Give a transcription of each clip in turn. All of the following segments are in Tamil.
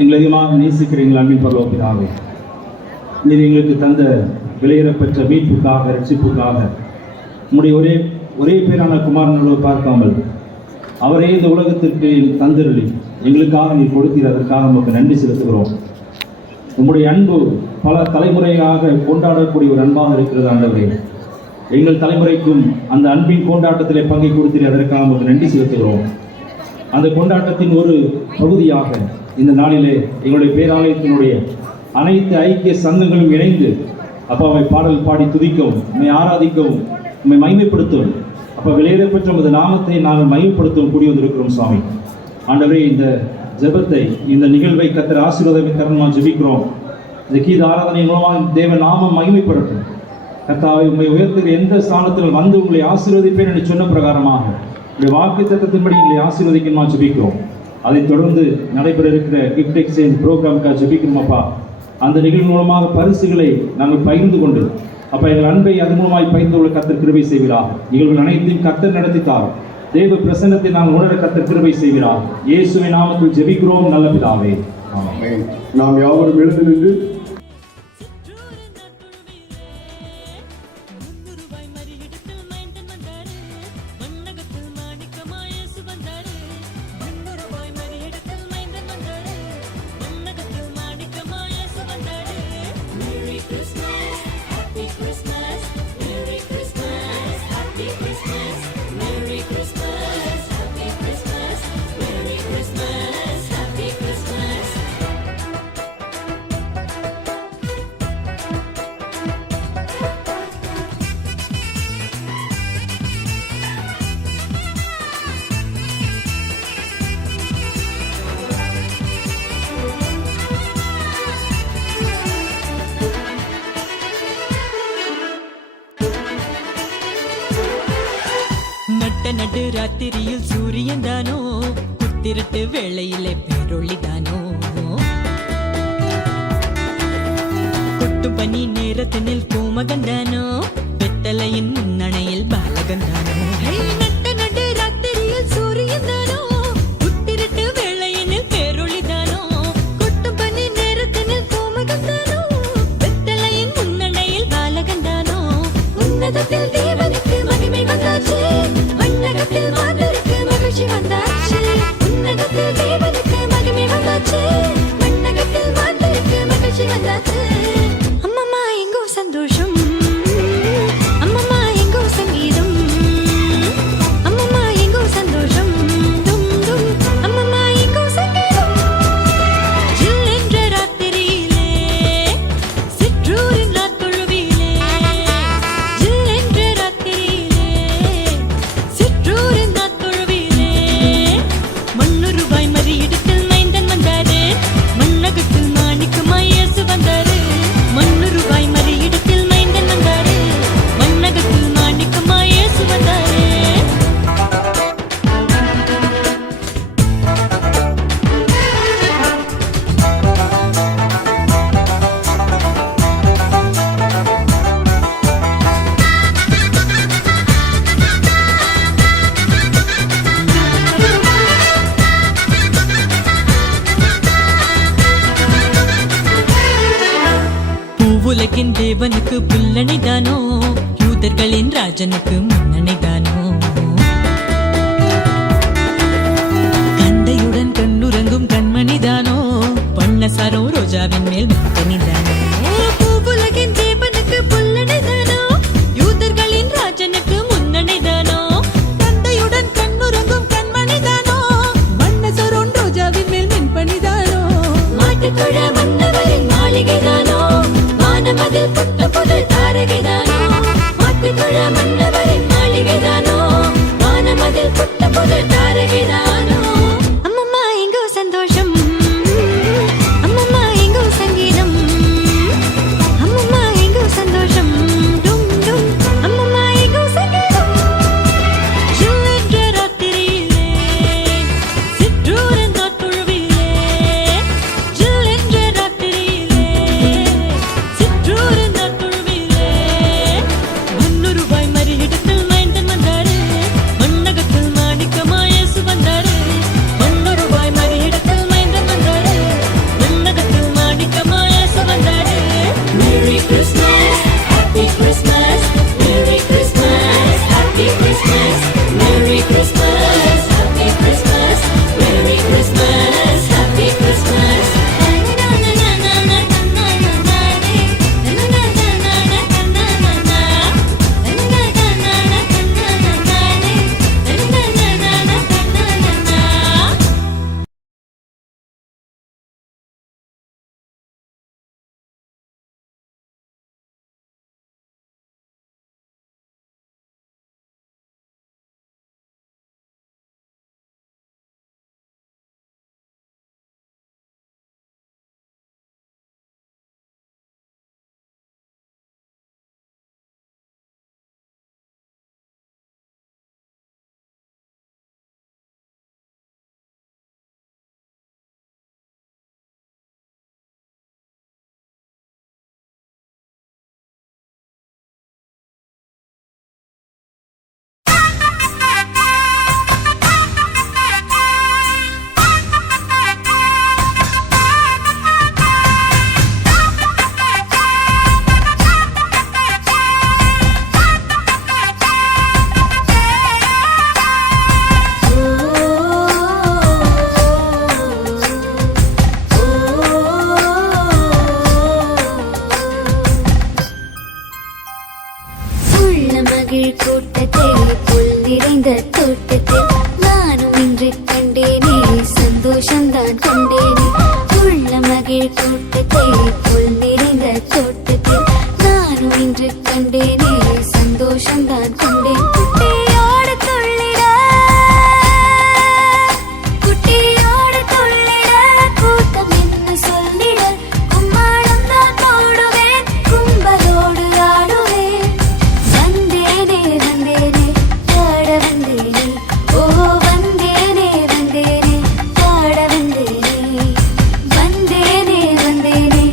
எங்களை அதிகமாக நேசிக்கிறீங்கள் அன்பின் பரலோகத்தினாவே. நீர் எங்களுக்கு தந்த விலையேறப்பெற்ற மீட்புக்காக, ரட்சிப்புக்காக உம்முடைய ஒரே பேரான குமாரனோடு பார்க்காமல் அவரே இந்த உலகத்திற்கு தந்திரளி எங்களுக்காக நீர் கொடுத்தீர். அதற்காக நமக்கு நன்றி செலுத்துகிறோம். உம்முடைய அன்பு பல தலைமுறையாக கொண்டாடக்கூடிய ஒரு அன்பாக இருக்கிறது ஆண்டவரே. எங்கள் தலைமுறைக்கும் அந்த அன்பின் கொண்டாட்டத்திலே பங்கை கொடுத்தீர். அதற்காக நமக்கு நன்றி செலுத்துகிறோம். அந்த கொண்டாட்டத்தின் ஒரு பகுதியாக இந்த நாளிலே எங்களுடைய பேராலயத்தினுடைய அனைத்து ஐக்கிய சங்கங்களும் இணைந்து அப்பாவை பாடல் பாடி துதிக்கவும், உண்மை ஆராதிக்கவும், உண்மை மகிமைப்படுத்தவும், அப்போ வெளியேறப்பெற்ற உமது நாமத்தை நாங்கள் மகிமைப்படுத்தவும் கூடி வந்திருக்கிறோம் சுவாமி. ஆண்டவரே, இந்த ஜெபத்தை, இந்த நிகழ்வை கர்த்தர் ஆசீர்வாதம் தரணும் ஜெபிக்கிறோம். இந்த கீத ஆராதனை மூலமாக தேவ நாமம் மகிமைப்படட்டும். கர்த்தாவை உண்மை உயர்த்துகிற எந்த ஸ்தானத்தில் வந்து உங்களை ஆசீர்வதிப்பேன் என்று சொன்ன பிரகாரமாக உங்களுடைய வாக்கு தத்தத்தின்படி உங்களை ஆசீர்வதிக்கணுமா ஜெபிக்கிறோம். அதைத் தொடர்ந்து நடைபெற இருக்கிற கிஃப்ட் எக்ஸ்சேஞ்ச் ப்ரோக்ராமுக்காக ஜெபிக்கிறோம் அப்பா. அந்த நிகழ்வு மூலமாக பரிசுகளை நாங்கள் பகிர்ந்து கொண்டு அப்போ எங்கள் அன்பை அது மூலமாய் பகிர்ந்து கொள்ள கர்த்தர் கிருபை செய்கிறார். நிகழ்வுகள் அனைத்தையும் கர்த்தர் நடத்தித்தார். தேவ பிரசன்னத்தை நாங்கள் உணர கர்த்தர் கிருபை செய்கிறார். இயேசுவின் நாமத்தில் ஜெபிக்கிறோம் நல்ல பிதாவே. ஆமென். நாம் யாவரும் எழுந்து நின்று நடு ராத்திரியில் சூரியன் தானோ, குத்திரட்டு வேளையிலே பேரொளிதானோ, கொட்டு பனி நேரத்தினில் கோமகந்தானோ, வெத்தலையின் முன்னணையில் பாலகந்தானோ. நடு ராத்திரியில் சூரியன் தானோ, குத்திரட்டு வேளையினில் பேரொளிதானோ, கொட்டு பனி நேரத்தினில் கோமகந்தானோ, வெத்தலையின் முன்னணையில் பாலகந்தானோ. உன்னதத்தில் தேவனுக்கு மகிமை வந்தாச்சு, உன்னதத்தில் மாந்தருக்கு மகிழ்ச்சி வந்தாச்சு. உன்னதத்தில் தேவனுக்கு மகிமை வந்தாச்சு, உன்னதத்தில் மாந்தருக்கு மகிழ்ச்சி வந்தாச்சு. அம்மம்மா எங்கோ சந்தோஷம், அம்மம்மா எங்கோ சங்கீதம், அம்மம்மா எங்கோ சந்தோஷம், டும் டும் அம்மம்மா எங்கோ சங்கீதம். ஜில் என்ற ராத்திரியிலே, சிற்றூரின் ராத்தொழுவிலே, ஜில் என்ற ராத்திரியிலே, சிற்றூரின் ராத்தொழுவிலே, மண்ணுருவாய் மறியிடத்தில் மைந்தன் வந்தாரு, மண்ணகத்தில் மாணிக்கமாய் இயேசு வந்தாரு. மண்ணுருவாய் மறியிடத்தில் மைந்தன் வந்தாரு, மண்ணகத்தில் மாணிக்கமாய் இயேசு வந்தாரு. பூவுலகின் தேவனுக்கு புல்லணிதானோ, யூதர்களின் ராஜனுக்கு முன்னணிதானோ. கந்தையுடன் கண்ணுறங்கும் கண்மணிதானோ, பண்ணசாரோ ரோஜாவின் மேல் மெத்தனிதானோ. பூவுலகின் தேவனுக்கு புல்லணிதானோ, யூதர்களின் ராஜனுக்கு முன்னணிதானோ. கந்தையுடன் கண்ணுறங்கும் கண்மணிதானோ, பண்ணசாரோன் ரோஜாவின் மேல் மென்பணிதானோ. மாட்டுத்தொழ மன்னவரின் மாளிகைதானோ, வானமதில் புத்த புதல் தாரகைதானோ. மாட்டுத்தொழ மன்னவரின் மாளிகைதானோ, வானமதில் புத்த புதல் தாரகைதானோ. அம்மம்மா எங்கோ சந்தோஷம், அம்மம்மா எங்கோ சங்கீதம், அம்மம்மா எங்கோ சந்தோஷம், டும் டும் அம்மம்மா எங்கோ சங்கீதம். ஜில் என்ற ராத்திரியிலே, சிற்றூரின் ராத்தொழுவிலே, ஜில் என்ற ராத்திரியிலே, சிற்றூரின் ராத்தொழுவிலே, மண்ணுருவாய் மறியிடத்தில் மைந்தன் வந்தாரு, மண்ணகத்தில் மாணிக்கமாய் இயேசு வந்தாரு. மண்ணுருவாய் மறியிடத்தில் மைந்தன் கொண்டேனே உள்ள மகிழ் கூட்டத்தை புல் நிறைந்த தோட்டத்தில் நானும் இன்று கண்டேனே சந்தோஷம் தான் கொண்டேன் குட்டியோடு துள்ளிட குட்டியோடு துள்ளிட கூட்டம் என்ன சொல்லிட கும்மாளம் தான் போடுவேன் கும்பலோடு ஆடுவேன் வந்தேனே வந்தேனே பாட வந்தேனே ஓ வந்தேனே வந்தேனே பாட வந்தேனே வந்தேனே வந்தேனே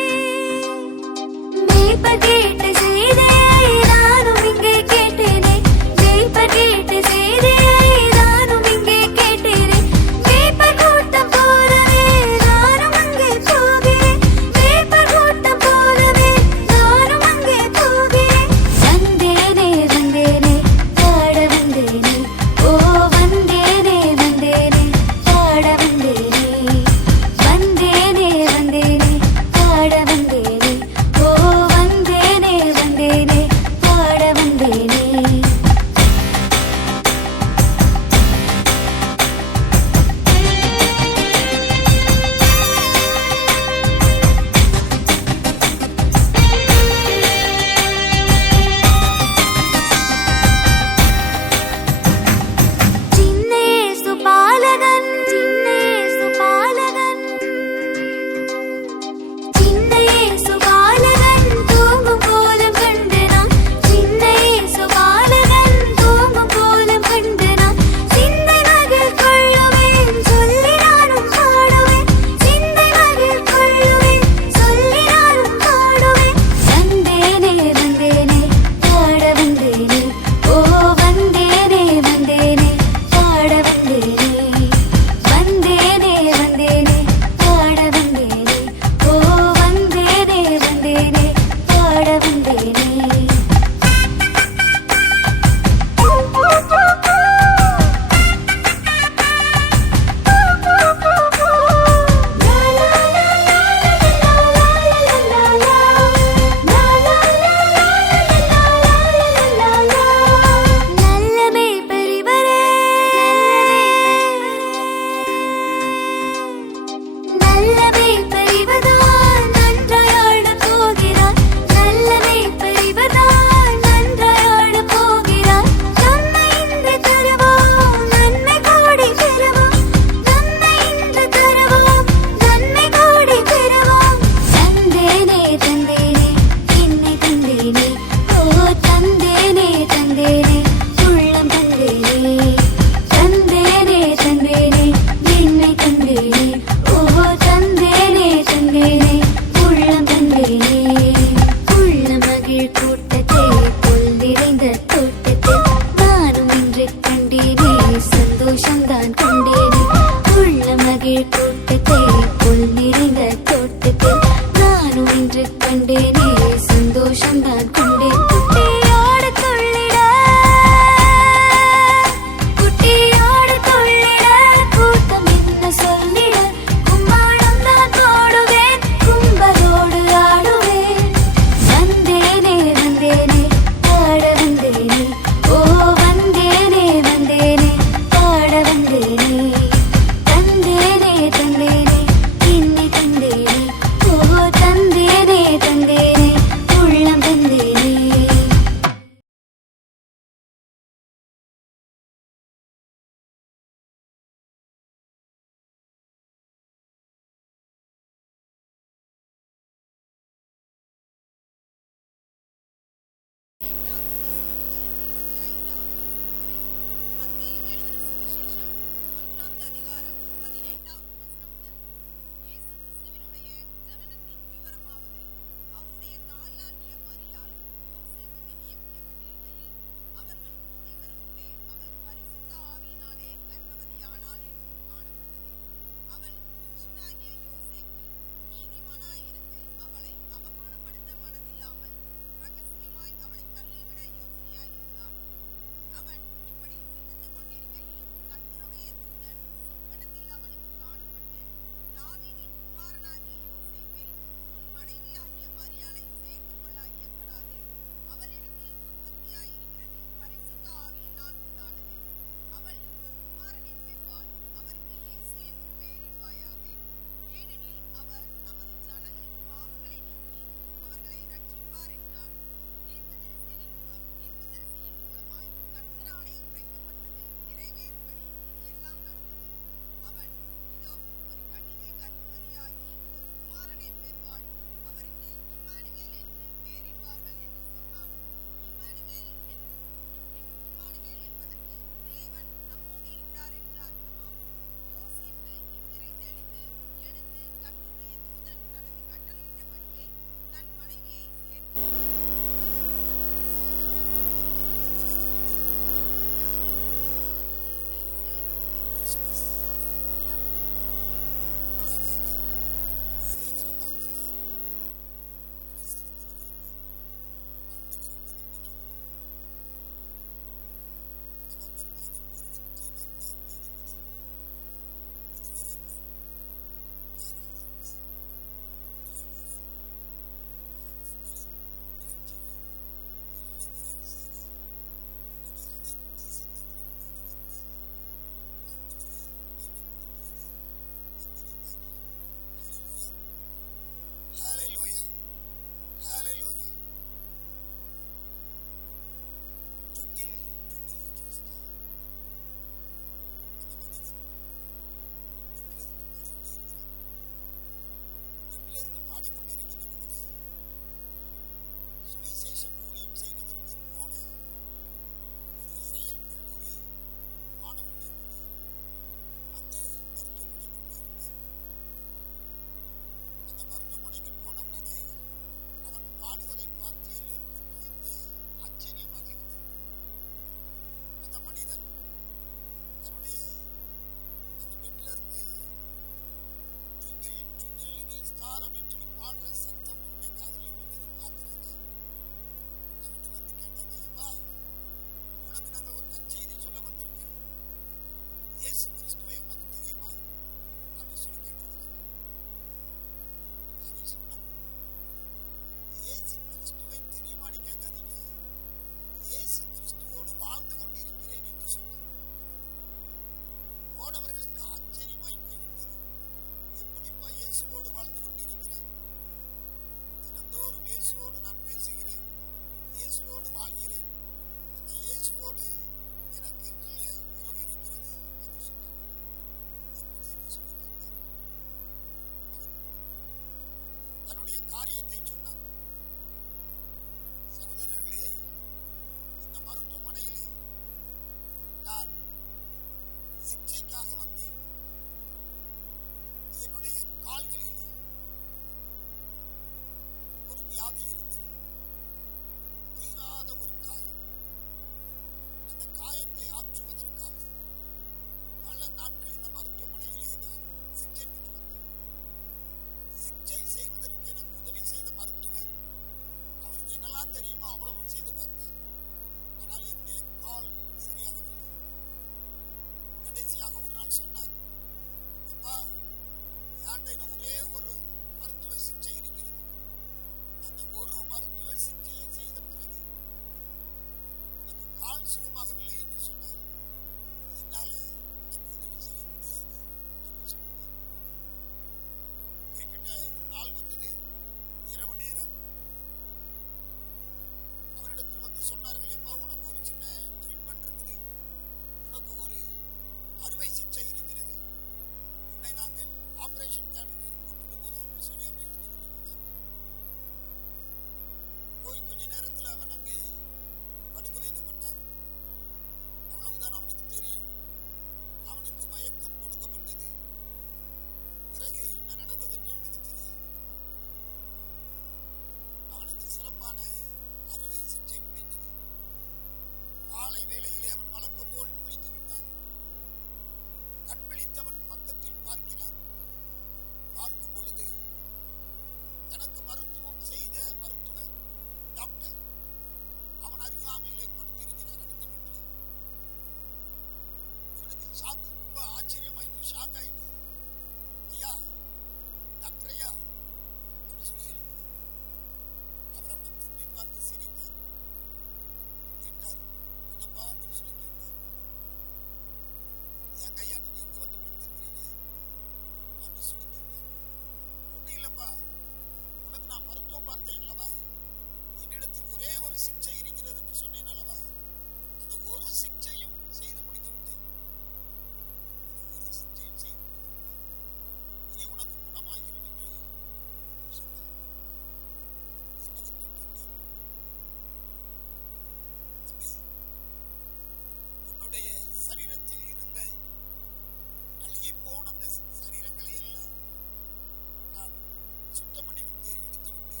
சுத்தம் பண்ணிவிட்டு எடுத்துவிட்டு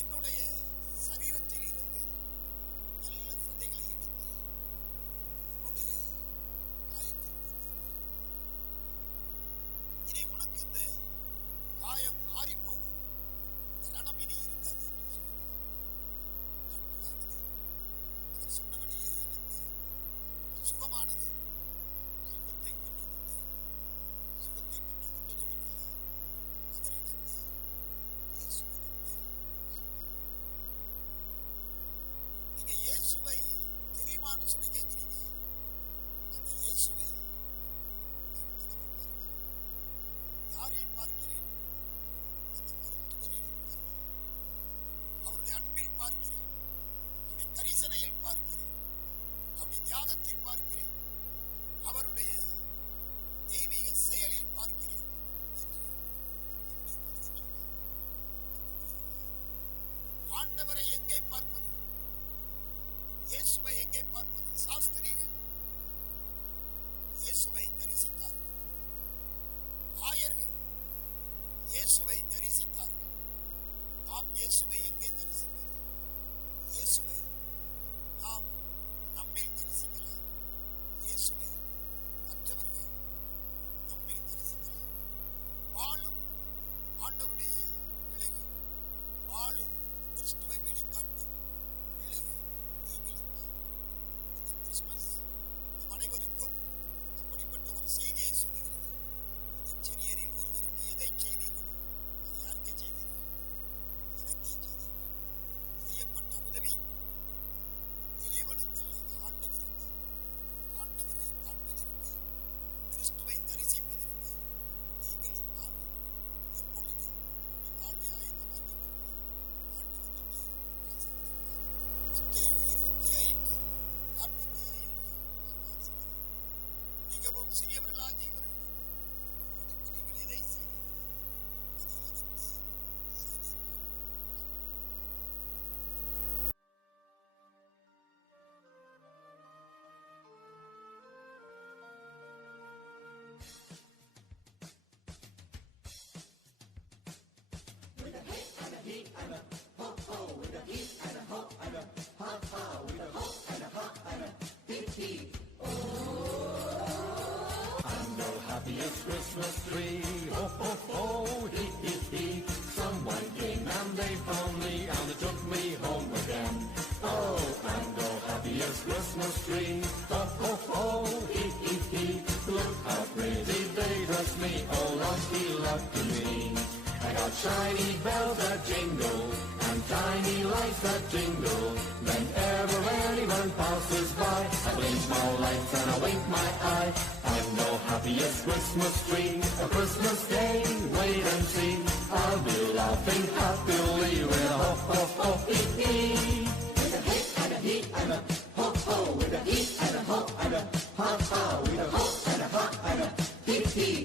என்னுடைய சரீரத்தில் இருந்து நல்ல சதைகளை எடுத்து உன்னுடைய காயத்தில் போட்டுவிட்டார். இனி உனக்கு இந்த காயம் ஆறிப்போகும், இந்த ரணம் இனி இருக்காது என்று சொல்லுவார். கட்டுவானது அவர் சொன்னபடியே எனக்கு சுகமானது. சுகத்தை பெற்றுக்கொண்டேன். சுகத்தை பெற்றுக்கொண்டதோடு அல்ல, அவர் எனக்கு இயேசுவை நம்பி சொன்னார். நீங்க இயேசுவை தெரியுமான்னு சொல்லி கேட்கிறீங்க. அந்த இயேசுவை நான் தினமும் பார்க்கிறேன். யாரில் பார்க்கிறேன்? அந்த மருத்துவரில் பார்க்கிறேன். அவருடைய அன்பில் பார்க்கிறேன். அவருடைய கரிசனையில் பார்க்கிறேன். அவருடைய தியாகத்தில் பார்க்கிறேன். அவருடைய தெய்வீக செயலில் பார்க்கிறேன் என்று தண்ணீர் எழுதச் சொன்னார். அன்புக்குரியவர்களே, ஆண்டவரை எங்கே பார்ப்பது? இயேசுவை எங்கே பார்ப்பது? சாஸ்திரிகள் இயேசுவை தரிசித்தார்கள். ஆயர்கள் இயேசுவை தரிசித்தார்கள். நாம் இயேசுவை எங்கே தரிசிப்பது? இயேசுவை நாம் நம்மில் தரிசிக்கலாம். இயேசுவை மற்றவர்கள் நம்மில் தரிசிக்கலாம். வாழும் ஆண்டவருடைய பிள்ளைகள், வாழும் கிறிஸ்துவை வெளிக்காட்டும் பிள்ளைகள் நீங்களும் நான். இந்த கிறிஸ்துமஸ் நம் அனைவருக்கும் அப்படிப்பட்ட ஒரு செய்தியை சொல்லுகிறது. இந்த சிறியரில் ஒருவருக்கு எதை செய்தீர்களோ அதை யாருக்கே செய்தீர்கள்? எனக்கே செய்தீர்கள். செய்யப்பட்ட உதவி இறைவனுக்கு அல்ல, ஆண்டவருக்கு. ஆண்டவரை காண்பதற்கு, கிறிஸ்துவை தரிசிப்பதற்கு நீங்களும் நானும் எப்பொழுதும் நம்முடைய வாழ்வை ஆயத்தமாக்கிக் கொள்வோம். ஆண்டவர் நம்மை ஆசீர்வதிப்பார். மத்தேயு 25:45 நான் வாசிக்கிறேன். மிகவும் சிறியவர்களாகிய இவர்கள் ஒருவனுக்கு நீங்கள் எதை செய்தீர்களோ அதை எனக்கு செய்தீர்கள். Happiest Christmas tree, ho ho ho, hee hee hee. Someone came and they found me and they took me home again. Oh, I'm the happiest Christmas tree, ho ho ho, hee hee hee. Look how pretty they dress me, oh lucky, lucky me. I got shiny bells that jingle and tiny lights that jingle. Whenever anyone passes by, I blink my lights and I wink my eye. I'm the happiest Christmas tree, a Christmas day, wait and see. I'll be laughing happily with a ho ho ho hee hee. With a hee and a hee and a ho ho, with a hee and a ho and a ha ha, with a ho and a ha and a hee hee.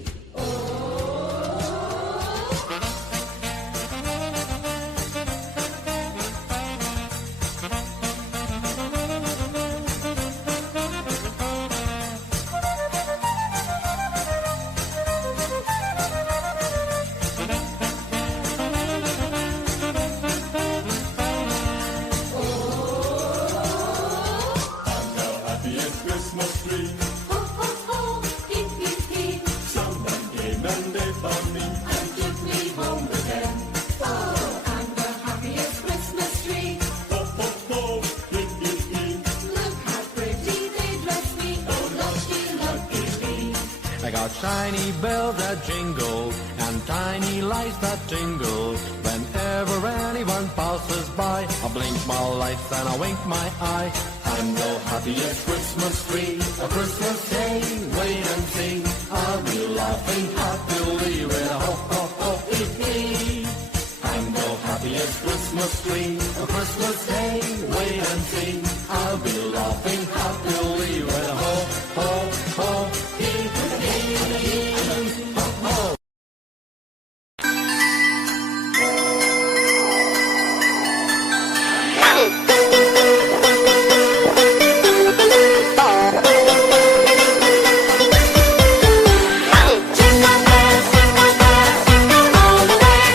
Happiest Christmas tree. Ho ho ho, hee hee hee. Someone came and they found me And took me home again. Oh, I'm the happiest Christmas tree. ho ho ho, hee hee hee. Look how pretty they dress me. Oh, lucky, lucky me. I got shiny bells that jingle and tiny lights that tingle. Whenever anyone passes by, I blink my lights and I wink my eye. I'm the happiest Christmas tree, a Christmas day, wait and see. I'll be laughing happily with a ho ho ho hee hee. I'm the happiest Christmas tree, a Christmas day, wait and see. I'll be laughing happily with a ho ho ho hee hee. Ho ho. Jingle bells, jingle all the way.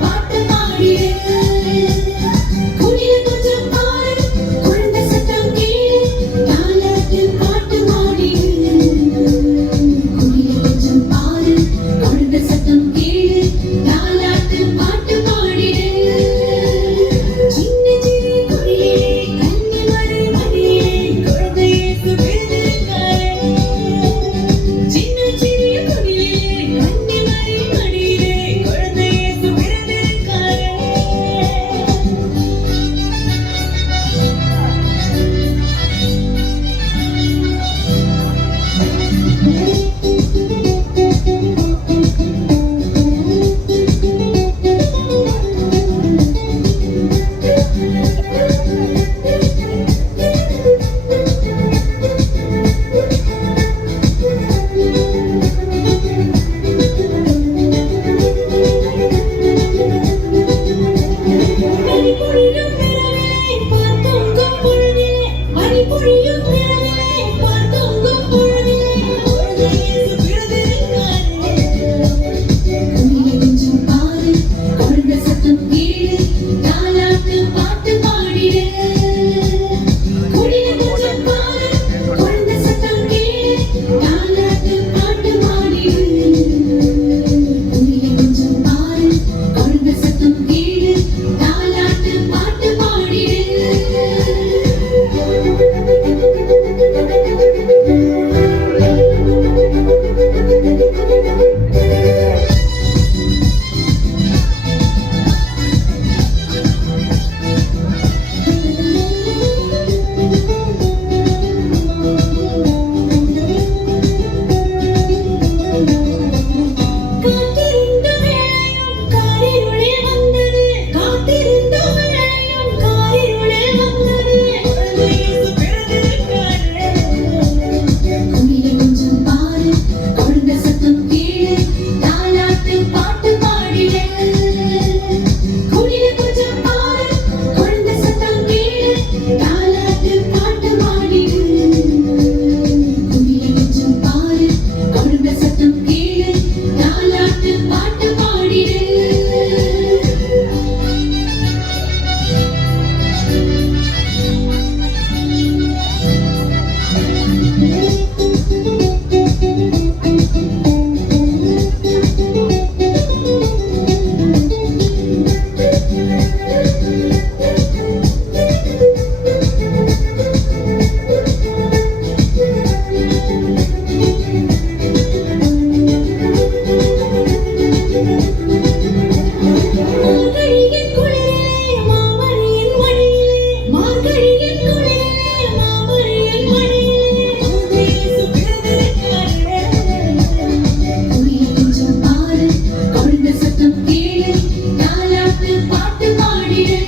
பாட்டு பாடிடு குடில கொஞ்சம் பாரு குழந்தை சத்தம் கேளு தாலாட்டு பாட்டு பாடிடு குடில கொஞ்சம் பாரு குழந்தை சத்தம் கேளு தாலாட்டு பாட்டு பாடிடு சின்ன சிறு குடிலே கண்ணி மறு மடியிலே குழந்தை இயேசு பிறந்திருக்காரே சின்ன சிறு குடிலே கண்ணி மறு மடியிலே குழந்தை இயேசு பிறந்திருக்காரே மணிப்பொழியும் நிலவிலே பார்த்தோங்கும் பொழுதிலே மணிப்பொழியும் நிலவிலே பார்த்தோங்கும் பொழுதிலே குழந்தை இயேசு பிறந்திருக்காரே குடில கொஞ்சம் பாரு குழந்தை சத்தம் கேளு தாலாட்டு பாட்டு பாடிடு குடில கொஞ்சம் பாரு குழந்தை சத்தம் கேளு தாலாட்டு பாட்டு பாடிடு குடில கொஞ்சம் பாரு குழந்தை சத்தம் கேளு தாலாட்டு பாட்டு பாடிடு காத்திருந்த வேளையும் காரிருளே வந்தது காத்திருந்த வேளையும் காரிருளே வந்தது குழந்தை இயேசு பிறந்திருக்காரே குடில கொஞ்சம் பாரு குழந்தை சத்தம் கேளு தாலாட்டு பாட்டு பாடிடு குடில கொஞ்சம் பாரு குழந்தை சத்தம் கேளு தாலாட்டு பாட்டு பாடிடு குடில கொஞ்சம் பாரு குழந்தை சத்தம் கேளு தாலாட்டு பாட்டு பாடிடு மார்கழியின் குளிரிலே மாமணியின் மடியிலே மார்கழியின் குளிரிலே மாமணியின் மடியிலே குழந்தை இயேசு பிறந்திருக்காரே குடில கொஞ்சம் பாரு குழந்தை சத்தம் கேளு தாலாட்டு பாட்டு பாடிடு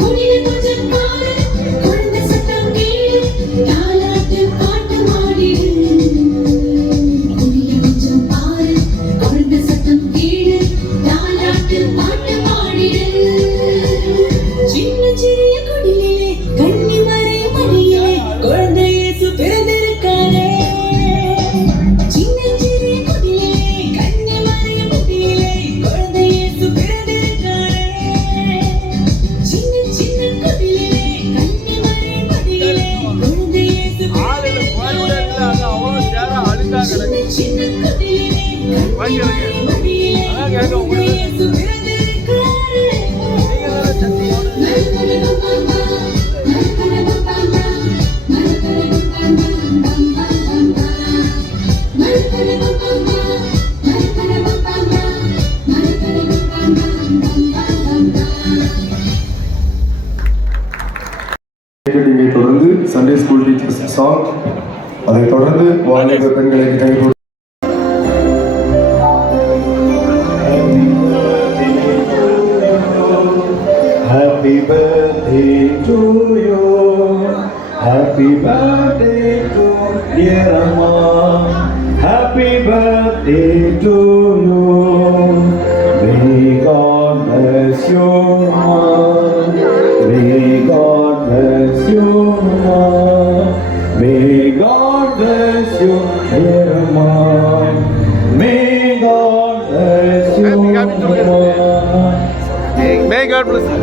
குடில கொஞ்சம் பாரு குழந்தை சத்தம் கேளு தாலாட்டு பாட்டு பாடிடு குடில கொஞ்சம் பாரு குழந்தை சத்தம் கேளு தாலாட்டு பாட்டு பாடிடு சின்ன சிறிய குடிலே கண்ணி மறை மடியிலே குழந்தை இயேசு பிறந்திருக்காரே சின்ன சிறிய குடிலே கண்ணி மறை மடியிலே குழந்தை இயேசு பிறந்திருக்காரே சின்ன சின்ன குடிலே கண்ணி மறை மடியிலே குழந்தை இயேசு பிறந்திருக்காரே சின்ன சின்ன குடிலே கண்ணி மறை மடியிலே குழந்தை இயேசு பிறந்திருக்காரே இங்கே தொடர்ந்து சண்டே ஸ்கூல் டீச்சர்ஸ் சாங், அதைத் தொடர்ந்து வாலிப பெண்களுக்கு கைகூடும். Happy birthday to you. Happy birthday to dear Amma. Happy birthday to you. May God bless you, Ma. May God bless you, Ma. May God bless you, dear Amma. May God bless you. God bless you.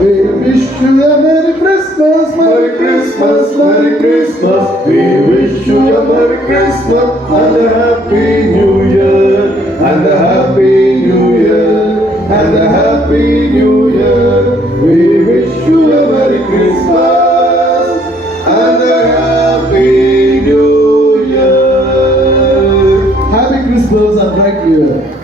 We wish you a Merry Christmas, Merry Christmas, Merry Christmas. We wish you a Merry Christmas and a Happy New Year, and a Happy New Year, and a Happy New Year. We wish you a Merry Christmas and a Happy New Year. Happy Christmas and Happy New Year.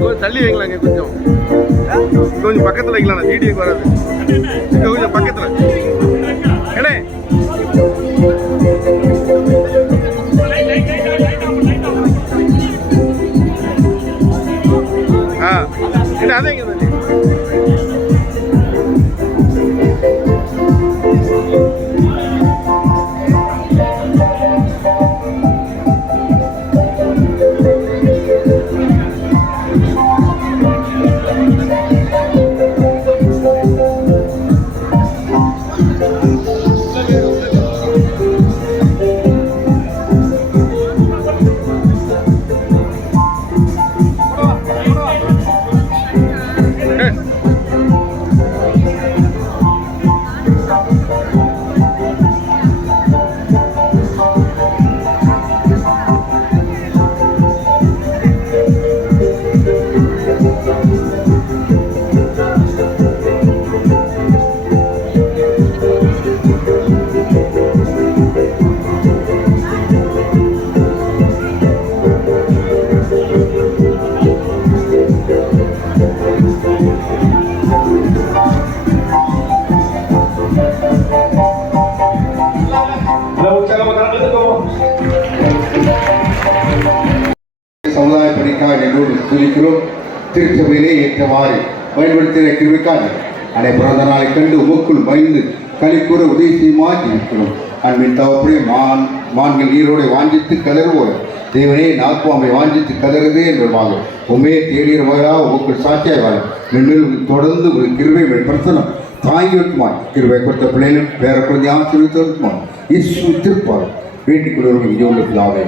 கொஞ்சம் தள்ளி வைக்கலாங்க, கொஞ்சம் கொஞ்சம் பக்கத்தில் வைக்கலாம், வீடியோக்கு வராது. இங்கே கொஞ்சம் பக்கத்தில் ஏனே என்ன அதே இங்கே தள்ளி. சமுதாய பணிக்காக என்னோடு துதிக்கிறோம். திருச்சபையிலே ஏற்றவாறு பயன்படுத்தின கிருவிக்காக அனை பிறந்த நாளை கண்டு உமக்குள் பயந்து களிக்கூற உதவி செய்யுமா ஜெபிக்கிறோம். அன்பின் தவப்படி மான்கள் நீரோடு வாஞ்சித்து கதறுவோம். தேவனே நாக்குவாமை வாஞ்சித்து கதறுதே என்பதாக உமே தேடிய மகளாக உமக்குள் சாட்சியாய் வாழ மென்மேல் தொடர்ந்து ஒரு கிருவை பிரசனம் தாங்கி வைக்குமான். கிருவை கொடுத்த பிள்ளைகளும் பேர குழந்தை ஆசீர்வதித்துமான். இயேசு திருப்பார் வேண்டிக் கொள்வர்கள் இங்கே உள்ள பிதாவே.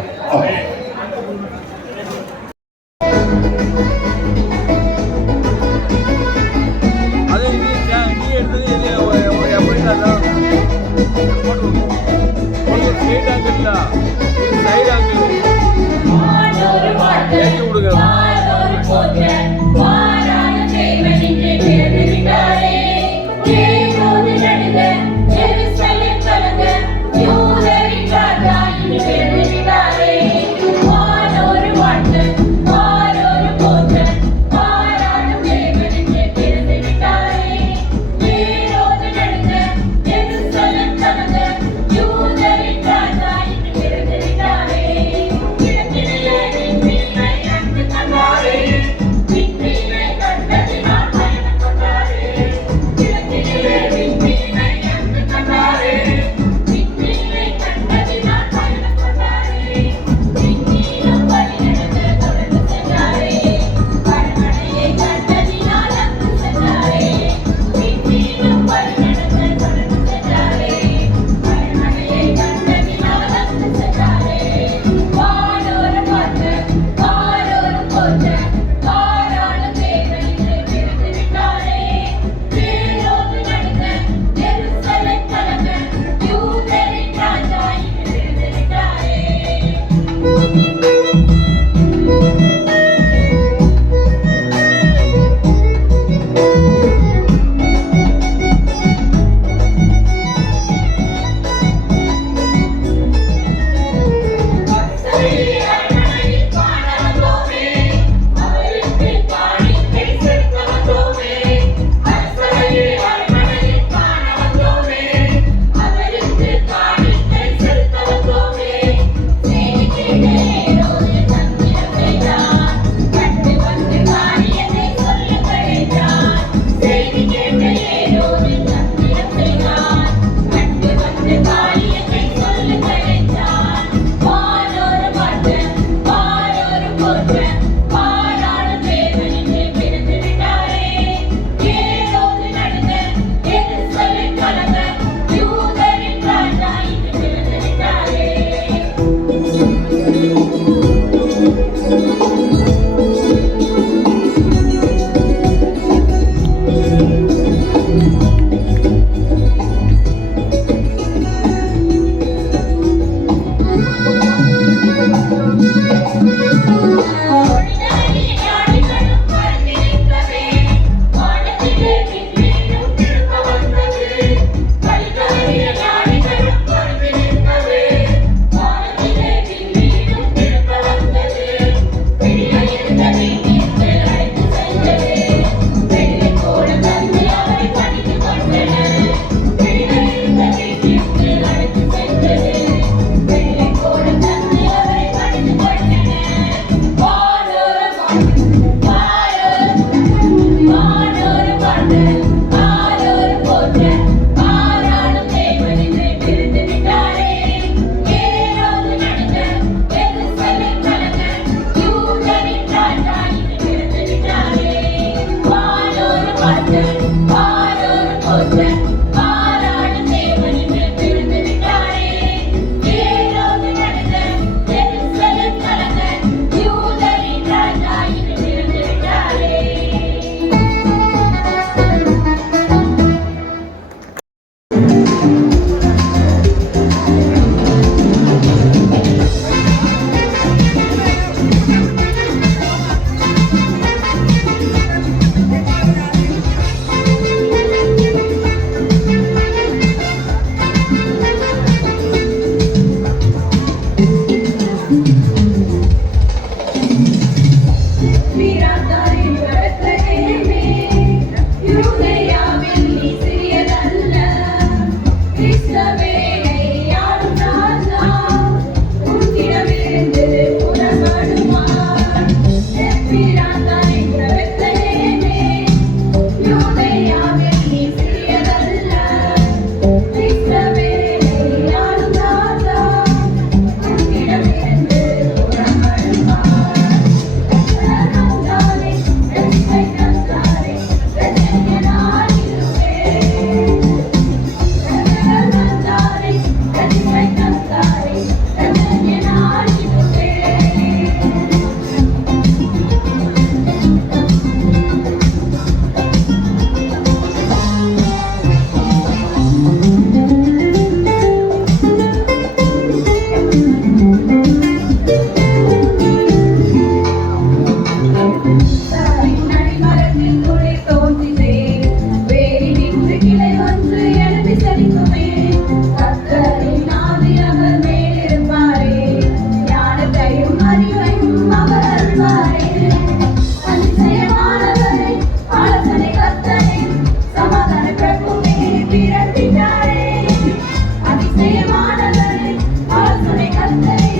பிரியமானவரே, ஆலோசனை கர்த்தரே,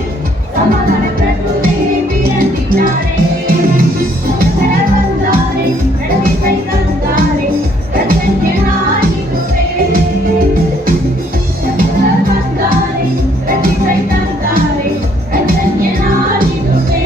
சமாதான பிரபுவே, பிரியந்தினாரே. ரட்சகர் வந்தாரே, ரட்சிப்பை தந்தாரே, ரட்சகனாகிடுவே. ரட்சகர் வந்தாரே, ரட்சிப்பை தந்தாரே, ரட்சகனாகிடுவே.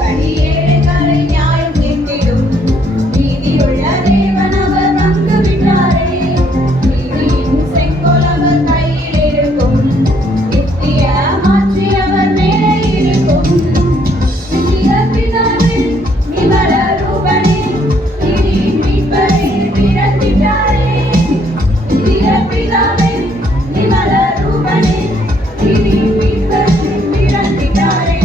வழியேறுகளை நியாயம் தீர்த்திடும் நீதியுள்ள தேவன் அவர் வந்துவிட்டாரே. நீதியின் செங்கோல் அவர் கையில் இருக்கும், நித்திய ஆட்சி அவர் மேலே இருக்கும். நித்திய பிதாவே, நிமல ரூபனே, நீதியின் மீட்பரே, பிறந்திட்டாரே. நித்திய பிதாவே, நிமல ரூபனே, நீதியின் மீட்பரே, பிறந்திட்டாரே.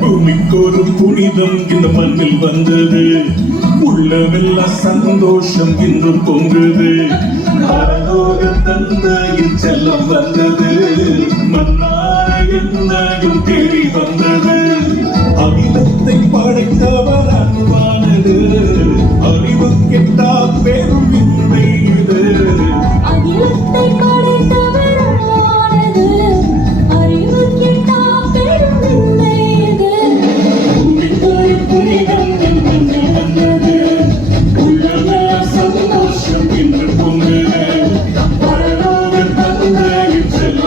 பூமிக்கொரு புனிதம் இந்த மண்ணில் வந்தது, உள்ளமெல்லாம் சந்தோஷம் இன்று பொங்குது. பரலோக தந்தையின் செல்லம் வந்தது, மன்னார என்னையும் தேடி வந்தது. அகிலத்தை படைத்தவர் அன்பானது, அறிவு கெட்டா பெரும் இல்லை இது. அகிலத்தை படைத்தவர் அன்பானது, அறிவு கெட்டா பெரும் இல்லை இது. பூமிக்கொரு புனிதம் இந்த மண்ணில் வந்தது, உள்ளமெல்லாம் சந்தோஷம் இன்று பொங்குது. பரலோக தந்தையின் செல்லம்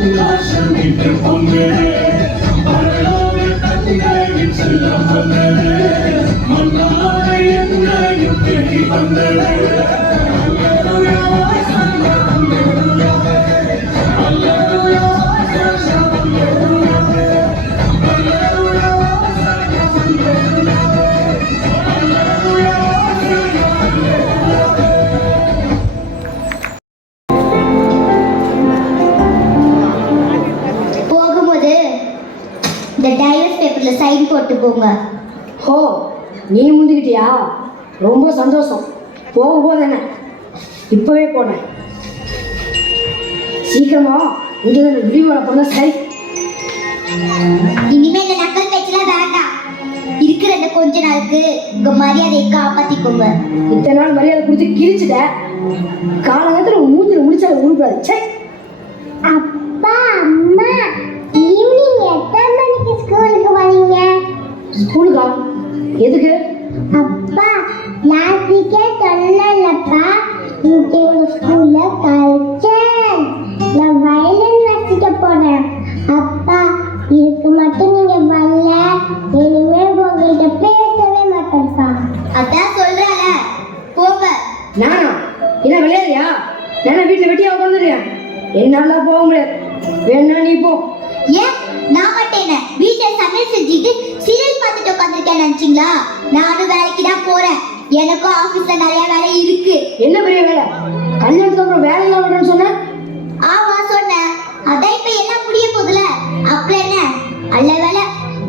சந்தோஷம் இன்று பொங்கலே பரலோக தந்தையின் செல்லம் வந்தது மன்னான என்னையும் தேடி வந்தது போகும்போது இந்த டைவர்ஸ் பேப்பர்ல சைன் போட்டு போங்க. ஹோ, நீ முந்திக்கிட்டியா? ரொம்ப சந்தோஷம். போக போதானே, இப்பவே போனேன். சீக்கிரமா இந்த விடுமுறை போனா சரி. இனிமே இந்த நக்கல் பேச்செல்லாம் வேண்டாம். இருக்கிற இந்த கொஞ்ச நாளுக்கு உங்க மரியாதையை காப்பாத்திக்கோங்க. இத்தனை நாள் மரியாதை கொடுத்து கிழிச்சிட்ட, காலங்கத்துல மூஞ்சில முடிச்சால உருப்பாரு. சரி. அப்பா அம்மா, ஈவினிங் எத்தனை மணிக்கு ஸ்கூலுக்கு வரீங்க? ஸ்கூலுக்கா? எதுக்கு? அப்பா, லாஸ்ட் வீக்கே சொன்னேன்லப்பா, இன்னைக்கு எங்க ஸ்கூல்ல கல்ச்சர், நான் வயலின் வாசிக்க போறேன். அப்பா, இதுக்கு மட்டும் நீங்க வரல, இனிமே உங்ககிட்ட பேசவே மாட்டேன்ப்பா. அதான் சொல்றல, போங்க. நானா? என்ன விளையாடுறியா? நானா வீட்டுல வெட்டியா உட்காந்துருக்கேன். என்னால போக முடியாது. வேணா நீ போ. ஏன் நான் மாட்டேனே? வீட்டுல சமையல் செஞ்சுட்டு சீரியல் பார்த்துட்டு உட்காந்துருக்கேன் நினைச்சீங்களா? நானும் வேலைக்கு தான் போறேன். எனக்கும் ஆபீஸ்ல நிறைய வேலை இருக்கு. என்ன பெரிய வேலை? கல்யாணத்துக்கு அப்புறம் வேலை எல்லாம் வரணும்னு சொன்ன? ஆமா சொன்னேன். அதான் இப்ப எல்லாம் முடிய போகுதுல, அப்புறம் என்ன? அல்ல வேலை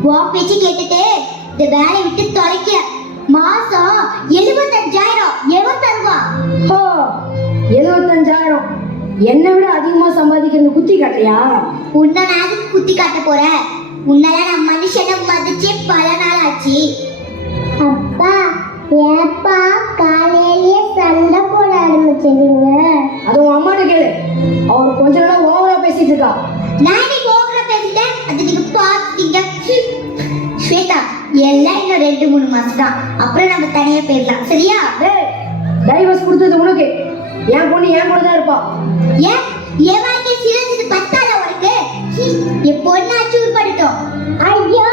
வாக் பேச்சு கேட்டுட்டு இந்த வேலையை விட்டு தொலைக்க. மாசம் 75,000 எவன் தருவா? ஓ, 75,000. என்னை விட அதிகமா சம்பாதிக்கிறது குத்தி காட்டுறியா? உன்னை நான் அதுக்கு குத்தி காட்ட போறேன். உன்னால நான் மனுஷனை மதிச்சே பல நாள் ஆச்சு. அப்பா, ஏப்பா காலையிலேயே சண்டை போட ஆரம்பிச்சிருங்க? அது உன் அம்மாட்ட கேளு. அவர் கொஞ்ச நாளா ஓவரா பேசிட்டு இருக்கா. நான் இன்னைக்கு ஓவரா பேசிட்டேன், அது நீங்க பாத்தீங்க. ஸ்வேதா, எல்லாம் இன்னும் 2-3 மாசம் தான், அப்புறம் நம்ம தனியா போயிடலாம். சரியா? டேய், டைவர்ஸ் கொடுத்தது உனக்கு. என் பொண்ணு என் கூட தான் இருப்பா. ஏன் என் வாழ்க்கை சிறந்தது பத்தால உனக்கு? என் பொண்ணாச்சு உருப்படட்டும். ஐயோ,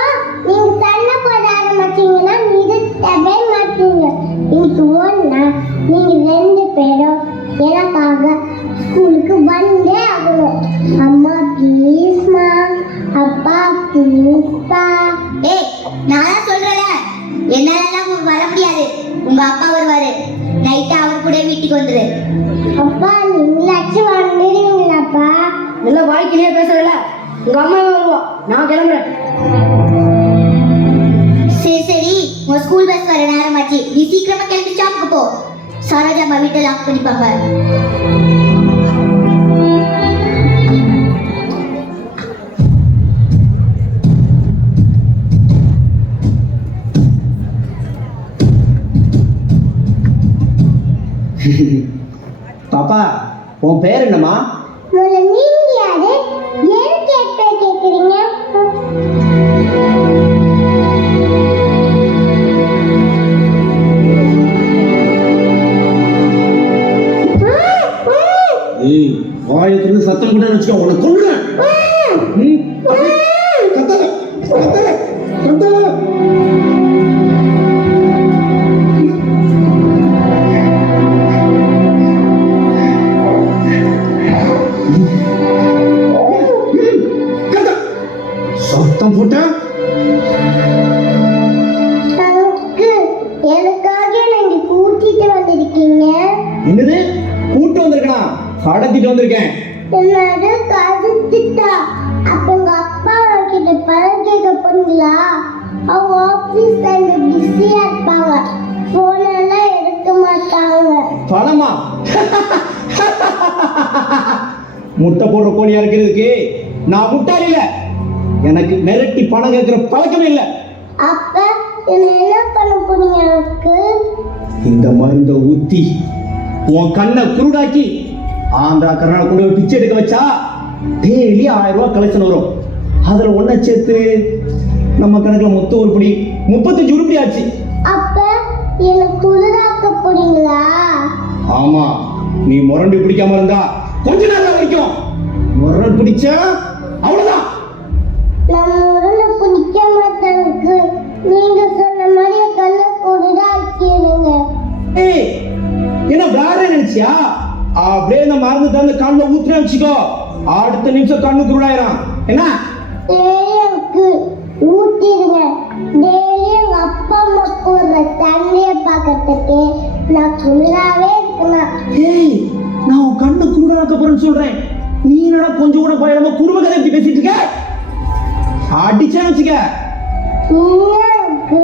நீங்க சண்டை போட ஆரம்பிச்சீங்கன்னா நிறுத்தவே மாட்டீங்க. இன்னைக்கு ஒன்னா நீங்க 2 பேரும் எனக்காக ஸ்கூலுக்கு வந்தே ஆகணும். அம்மா ப்ளீஸ்மா, அப்பா ப்ளீஸ்பா. ஏய், நான் சொல்றேன்ல, என்னாலலாம் வர முடியாது. உங்க அப்பா வருவாரு, நைட்டா அவர் கூட வீட்டுக்கு வந்துரு. அப்பா, நீங்களாச்சும் வந்துடுவீங்களாப்பா? நல்லா வாய்க்கிலேயே பேசுறல. உங்க அம்மாவே வருவா. நான் கிளம்புறேன். சரி சரி, உங்க ஸ்கூல் பஸ் வர நேரமாச்சு. நீ சீக்கிரமா கிளம்பி ஷாப்புக்கு போ. சரோஜா அம்மா வீட்டை லாக் பண்ணிப்பாங்க. பாப்பா, உன் பேர் என்னம்மா? நீங்க யாரு? ஏன் கேக்குறீங்க? ஏய், வாயத்துக்கு சத்தம் கூட வச்சுக்கோ, உன்னை கொல்லுறேன். கத்தாத, கத்தாத, கத்தாத. சத்தம் போட்ட எனக்காக நீங்க கூட்டிட்டு வந்திருக்கீங்க. என்னது? கூட்டு வந்திருக்கா? கடத்திட்டு வந்திருக்கேன். என்னது கடத்திட்டா? அப்ப உங்க அப்பா கிட்ட பணம் கேட்க போறீங்களா? அவங்க ஆபீஸ்ல பிஸியா இருப்பாங்க, போன் எல்லாம் எடுக்க மாட்டாங்க. பணமா? முட்டை போடுற கோழியா இருக்கிறதுக்கு நான் முட்டாள் இல்ல. எனக்கு மிரட்டி பணம் கேட்கிற பழக்கம் இல்லை. அப்ப என்ன பண்ண போறீங்க? எனக்கு இந்த மருந்த ஊத்தி உன் கண்ணை குருடாக்கி ஆந்திரா கர்நாடகா கொண்டு போய் பிச்சை எடுக்க வச்சா டெய்லி 1000 ரூபாய் கலெக்ஷன் வரும். அதுல ஒன்ன சேர்த்து நம்ம கணக்குல மொத்த உருப்படி 35 உருப்படி ஆச்சு. அப்ப என்ன குருடாக்க போறீங்களா? ஆமா, நீ முரண்டி பிடிக்காம இருந்தா கொஞ்ச நேரம் வரைக்கும் முரண்டு பிடிச்சா அவ்வளவுதான். நம்ம உடலை பிடிக்க மாட்டாங்க. நீங்க சொன்ன மாதிரி கண்ணை கூடுதா ஆக்கிடுங்க. ஏய் என்ன வேற நினைச்சியா? அப்படியே இந்த மருந்து தந்து கண்ணில் ஊத்துறேன் வச்சுக்கோ, அடுத்த நிமிஷம் கண்ணு குருடாயிரும். என்ன எனக்கு ஊத்திடுங்க. டெய்லி எங்க அப்பா அம்மா போடுற சண்டைய பார்க்கறதுக்கு நான் குளிராவே இருக்கணும். ஏய் நான் உன் கண்ணு குருடாக்க போறேன்னு சொல்றேன், நீ என்னடா கொஞ்சம் கூட பயணமா குடும்ப கதை எப்படி பேசிட்டு இருக்க? அடிச்சா வச்சுக்க. எனக்கு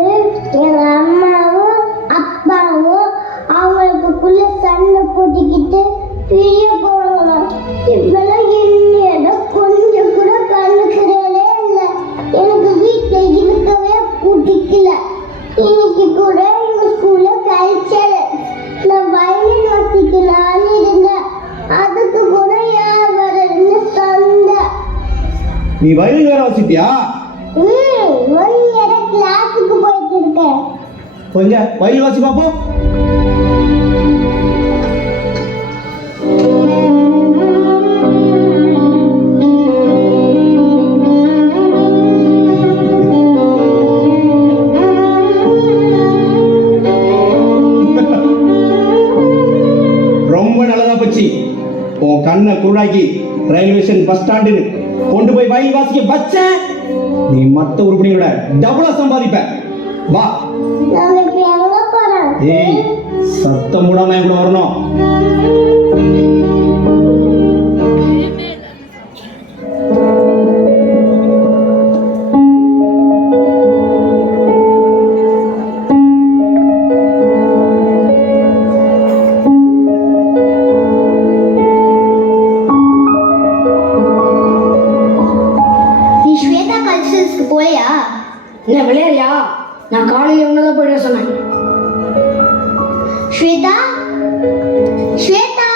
எங்க அம்மாவும் அப்பாவும் அவங்களுக்குள்ள சண்டை போட்டுக்கிட்டு பிரிய போகணும். இவ்வளவு என்னிடம் கொஞ்சம் கூட கண்டுக்கிறதே இல்லை. எனக்கு வீட்டில் இருக்கவே பிடிக்கல. இன்னைக்கு கூட எங்க ஸ்கூல்ல கல்ச்சர் நான் வயலின் வாசிக்கலான்னு இருந்தேன். அதுக்கு கூட யார் வரன்னு சண்டை. நீ வயலின் வேற வாசிப்பியா? 1 இயர் கிளாஸுக்கு போயிட்டு இருக்கேன். கொஞ்சம் வயலின் வாசி பாப்போம். ரொம்ப நல்லதா போச்சு. உன் கண்ணை குருடாக்கி ரயில்வே ஸ்டேஷன் பஸ் ஸ்டாண்டு கொண்டு போய் வயலின் வாசிக்க வச்ச, நீ மத்த உருப்படியோட டபுளா சம்பாதிப்ப. வா. நான் இப்ப எங்க போறேன்? ஏய் சத்தம் மூடாம என் கூட வரணும். நீ ஸ்வேதா கல்ச்சரல்ஸ்க்கு போலையா? என்ன விளையாடியா? நான் காலையில உன்னதான் போயிட சொன்னேன். ஸ்வேதா, ஸ்வேதா,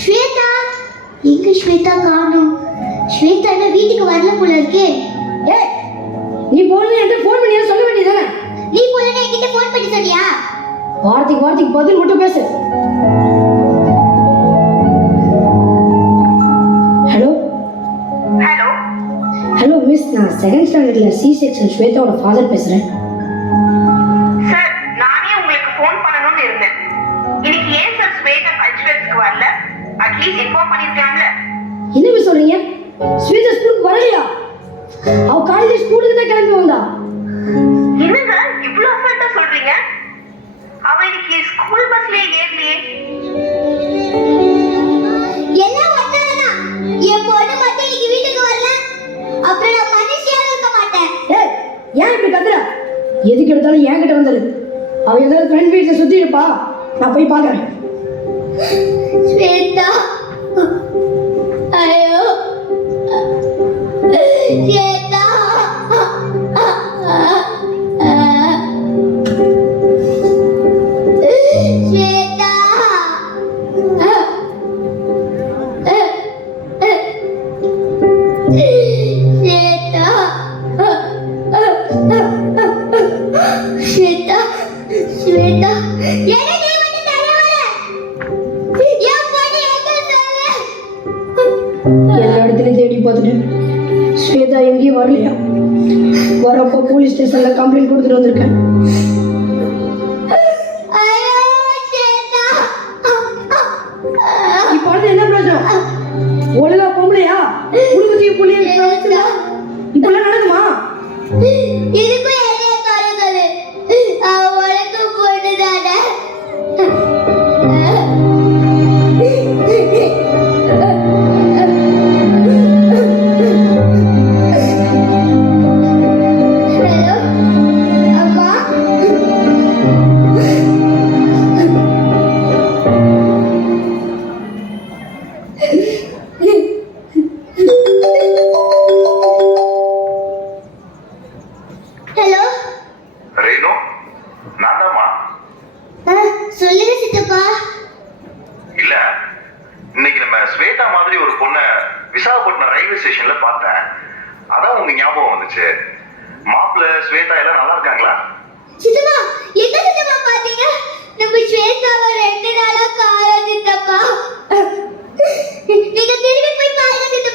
ஸ்வேதா, எங்க ஸ்வேதா காணோம்? ஸ்வேதா என்ன வீட்டுக்கு வரல போல இருக்கே. ஏய் நீ போன என்கிட்ட ஃபோன் பண்ணி சொல்ல வேண்டியதானே? நீ போலன்னு என்கிட்ட ஃபோன் பண்ணி சொன்னியா? வார்த்தைக்கு பதில் மட்டும் பேசு. ஹலோ ஹலோ ஹலோ மிஸ், நான் செகண்ட் ஸ்டாண்டர்ட்ல சி செக்ஷன் ஸ்வேதாவோட ஃபாதர் பேசுறேன். சார், நானே உங்களுக்கு ஃபோன் பண்ணணும்னு இருந்தேன். இன்னைக்கு ஏன் சார் ஸ்வேதா கல்ச்சுரல்ஸ்க்கு வரல? அட்லீஸ்ட் இன்ஃபார்ம் பண்ணிருக்கலாம்ல. என்ன மிஸ் சொல்றீங்க? ஸ்வேதா ஸ்கூலுக்கு வரலையா? அவ காலையில ஸ்கூலுக்கு தான் கிளம்பி வந்தா. என்னங்க இவ்வளவு அசால்ட்டா சொல்றீங்க? அவ இன்னைக்கு ஸ்கூல் பஸ்லயே ஏறலையே. எல்லாம் ஒன்னாலதான். என் பொண்ணு மட்டும் இன்னைக்கு வீட்டுக்கு வரல, அப்புறம் நான் மனுஷியாவே இருக்க மாட்டேன். ஏய் ஏன் இப்படி கத்துற? எதுக்கு எடுத்தாலும் என்கிட்ட வந்துரு. அவ ஏதாவது ஃப்ரெண்ட் வீட்டில் சுத்தி இருப்பா, நான் போய் பார்க்கறேன். ஸ்வேதா, ஐயோ ஸ்வேதா, ஸ்வேதா, ஸ்வேதா, ஸ்வேதா, என்ன நீ வந்து தரவல? என் பொண்ணு எங்க சொல்லு? எல்லா இடத்துலையும் தேடி பார்த்துட்டு ஸ்வேதா எங்கேயும் வரலையா? வரப்போ போலீஸ் ஸ்டேஷன்ல கம்ப்ளைண்ட் கொடுத்துட்டு வந்திருக்கேன். ஐயோ ஸ்வேதா, இப்போ வந்து என்ன பிரச்சனை? ஒழுங்கா பொம்பளையா குடும்பத்தையும் புள்ளிய இப்பெல்லாம் நடக்குமா? இதுக்கும் என்ன காரணங்கள்? உனக்கு பொண்ணுதானே? ஹலோ அம்மா, ஹலோ. ரேணு, நான்தாம்மா. சொல்லுங்க சித்தப்பா. இல்ல, இன்னைக்கு நம்ம ஸ்வேதா மாதிரி ஒரு பொண்ணை விசாகப்பட்டினம் ரயில்வே ஸ்டேஷன்ல பார்த்தேன். அதான் உங்க ஞாபகம் வந்துச்சு. மாப்பிள்ள ஸ்வேதா எல்லாம் நல்லா இருக்காங்களா? சித்தப்பா, எங்க சித்தப்பா பாத்தீங்க? நம்ம ஸ்வேதாவை 2 நாளா காணோம் சித்தப்பா. நீங்க திரும்பி போய் பாருங்க சித்தப்பா.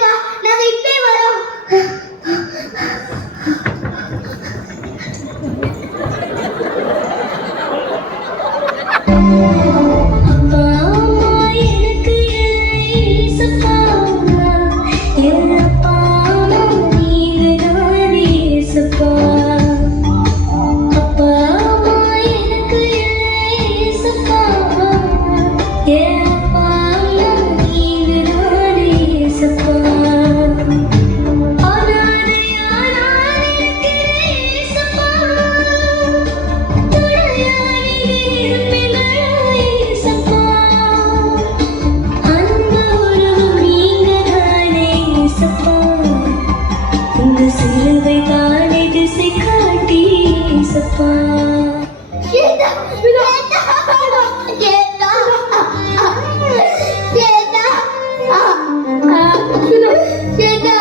சேதா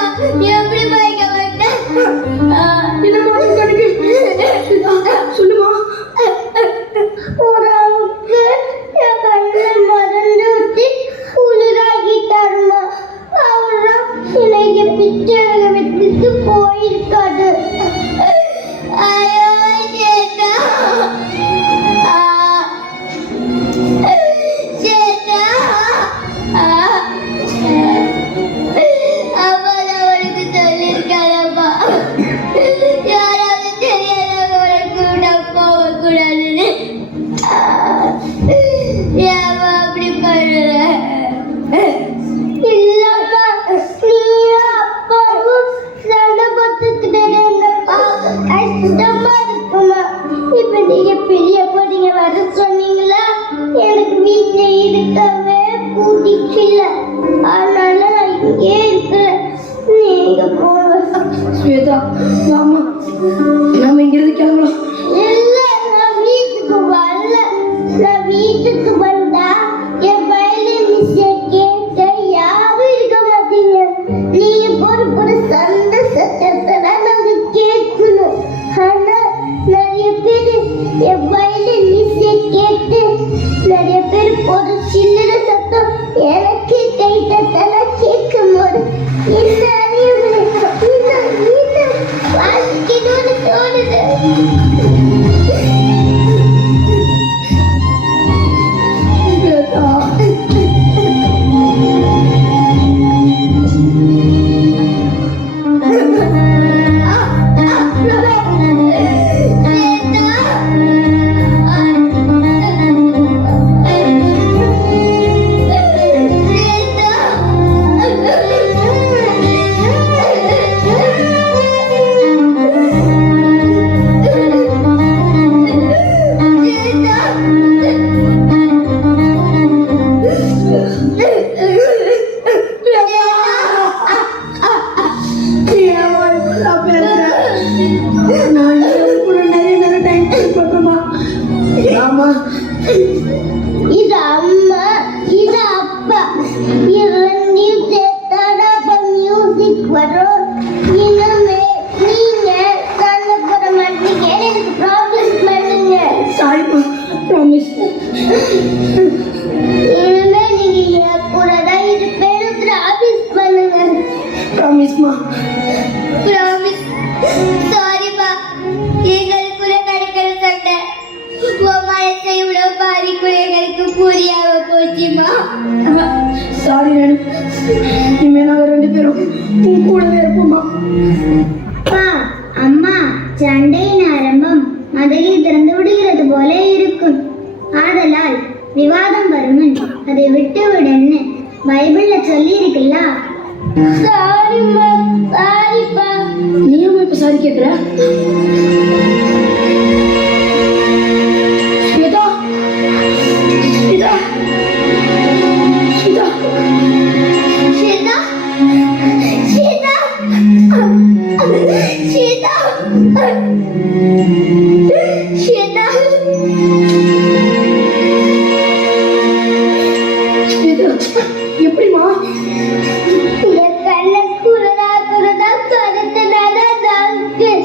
எப்படி வைக்க மாட்டேன் என்னம்மா கணக்கு சொல்லுமா. ஒரு அமுக்கு என் கண்ணில் மருந்து ஊற்றி குளிராகிட்டாருமா. அவர்தான் எனக்கு பிச்சை விட்டுட்டு போயிருக்காரு. ஐயோ சேதா சேதா அப்பா அவனுக்கு சொல்லியிருக்காரப்பா, யாராவது தெரியாதவங்களுக்கு கூட போகக்கூடாதுன்னு. ஏமா அப்படி பண்ணுற? இல்லப்பா, நீயும் அப்பாவும் சண்டை போட்டுக்கிட்டே கஷ்டமா இருக்குமா. இப்ப நீங்க பெரிய போறீங்க வர சொன்னீங்களா, எனக்கு வீட்டுல இருக்கவே பிடிக்கல. அதனால நான் இங்கே இருக்கிறேன், நீங்க போங்க. ஸ்வேதா வாமா, நாம இங்கிருந்து கிளம்பலாம். இல்ல, நான் வீட்டுக்கு வரல. நான் வீட்டுக்கு வந்தா என் வயலின் மிஸ்ஸை கேட்க யாரும் இருக்க மாட்டீங்க. நீங்க போற சண்டை சத்தத்தை நாங்க கேட்கணும். ஆனா நிறைய பேர் என் வயலின் மிஸ்ஸை கேட்டு நிறைய பேர் போற சில்லற சத்தம் எனக்கு கை தட்டெல்லாம் கேட்கும் போது என்ன அறிவுரை இன்னும் வாசிக்கணும்னு தோணுது. இது அம்மா, இது அப்பா, இரண்டையும் சேர்த்தாதான் அப்ப மியூசிக் வரும். இனிமே நீங்க சண்டை போட மாட்டீங்க, எனக்கு ப்ராப்ளம் பண்ணுங்க. சாரிம்மா, ப்ராமிஸ். இனிமே நீங்க என் கூட தான் இருப்பேன்னு ப்ராமிஸ் பண்ணுங்க. ப்ராமிஸ்மா. ப்ராமிஸ். சாரிப்பா, எங்களுக்குள்ள நடக்கிற சண்டை உன் மனசை இவ்வளவு பாதிக்குள்ள எங்களுக்கு புரியாம போச்சுமா. சாரி நானு, இனிமே நாங்க 2 பேரும் உன் கூடவே இருப்போம்மா. அம்மா, சண்டையின் ஆரம்பம் மதகில் திறந்து விடுகிறது போல இருக்கும். ஆதலால் விவாதம் வருமுன் அதை விட்டு விடுன்னு பைபிள்ல சொல்லி இருக்குல்ல. சாரிம்மா, சாரிப்பா. நீயும் இப்ப சாரி கேட்குற? ஸ்வேதா, ஸ்வேதா, ஸ்வேதா, ஸ்வேதா, ஸ்வேதா, ஸ்வேதா, ஸ்வேதா. ஸ்வேதா, எப்படிமா? என் கண்ணை குருடா குருடா கருத்துனாதான் டாக்டர்.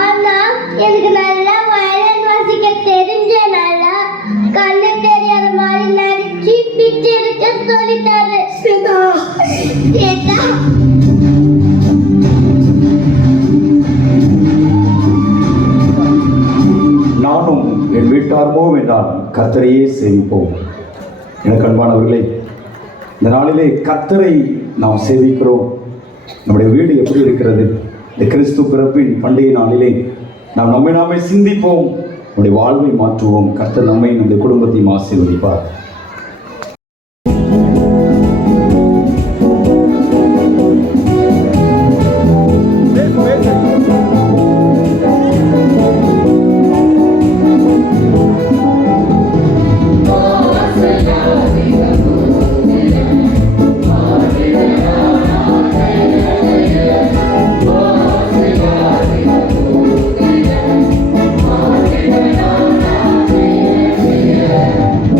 ஆனா எனக்கு நல்லா வயலின் வாசிக்க தெரிஞ்சனால கண்ணு தெரியாத மாதிரி நடிச்சு பிச்சை எடுக்க சொல்லிட்டாரு. ஸ்வேதா, ஸ்வேதா. நானும் என் வீட்டாருமோ என்றால் கர்த்தரையே சேவிப்போம். எனக்கு அன்பானவர்களே, இந்த நாளிலே கர்த்தரை நாம் சேவிக்கிறோம். நம்முடைய வீடு எப்படி இருக்கிறது? இந்த கிறிஸ்து பிறப்பின் பண்டிகை நாளிலே நாம் நம்மை நாமே சிந்திப்போம், நம்முடைய வாழ்வை மாற்றுவோம். கர்த்தர் நம்மை நம்முடைய குடும்பத்தையும் ஆசீர்வதிப்பார்.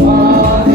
Oh